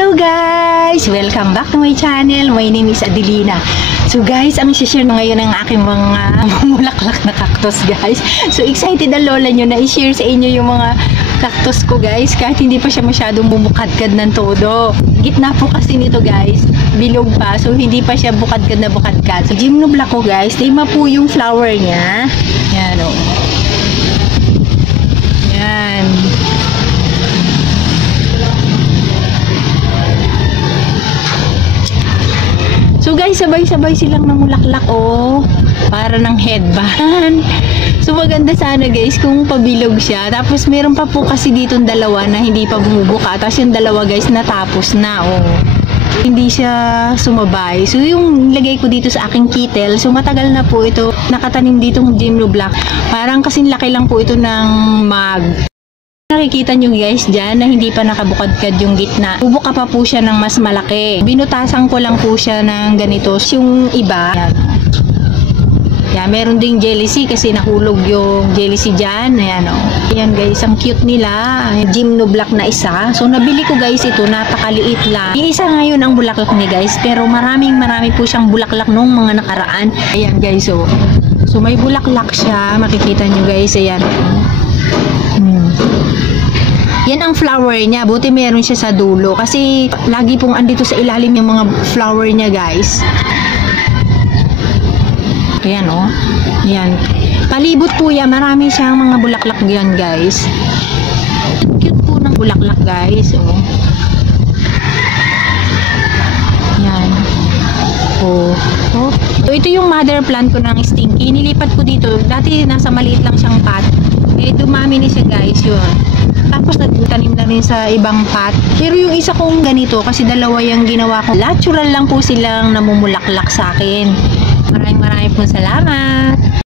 Hello guys! Welcome back to my channel. My name is Adelina. So guys, ang isi-share na ngayon ang aking mga mulaklak na cactus guys. So excited ang lola nyo na i-share sa inyo yung mga cactus ko guys. Kahit hindi pa siya masyadong bumukadkad ng todo. Gitna po kasi nito guys. Bilog pa. So hindi pa siya bukadkad na bukadkad. So gymnoblock ko guys. Lima po yung flower niya. Yan o. Yan. So guys, sabay-sabay silang namulaklak oh. Para ng headband. So maganda sana guys kung pabilog siya. Tapos meron pa po kasi ditong dalawa na hindi pa bumubuka. Tapos yung dalawa guys natapos na oh. Hindi siya sumabay. So yung lagay ko dito sa aking kittel. So matagal na po ito nakatanim ditong gymnoblock. Parang kasing laki lang po ito ng mug. Nakikita nyo guys dyan na hindi pa nakabukadkad yung gitna. Bubuka pa po siya ng mas malaki. Binutasan ko lang po siya ng ganito. Yung iba, yan. Yan, meron ding jealousy kasi nahulog yung jealousy dyan. Ayan o. Ayan guys, ang cute nila. Gymnoblock na isa. So nabili ko guys ito, napakaliit lang. Iisa ngayon ang bulaklak ni guys. Pero marami po siyang bulaklak nung mga nakaraan. Ayan guys o. So may bulaklak siya. Makikita nyo guys. Ayan. Yan ang flower niya. Buti meron siya sa dulo. Kasi lagi pong andito sa ilalim yung mga flower niya guys. Ayan o. Yan. Palibot po yan. Marami siyang mga bulaklak yan guys. Cute po ng bulaklak guys. O. Yan. O. O. So, ito yung mother plant ko ng stinky. Nilipat ko dito. Dati nasa maliit lang siyang pot. Eh dumami na siya guys. Yun. Tapos nagtanim na rin sa ibang pot. Pero yung isa kong ganito, kasi dalawa yung ginawa ko. Natural lang po silang namumulaklak sa akin. Maraming po salamat.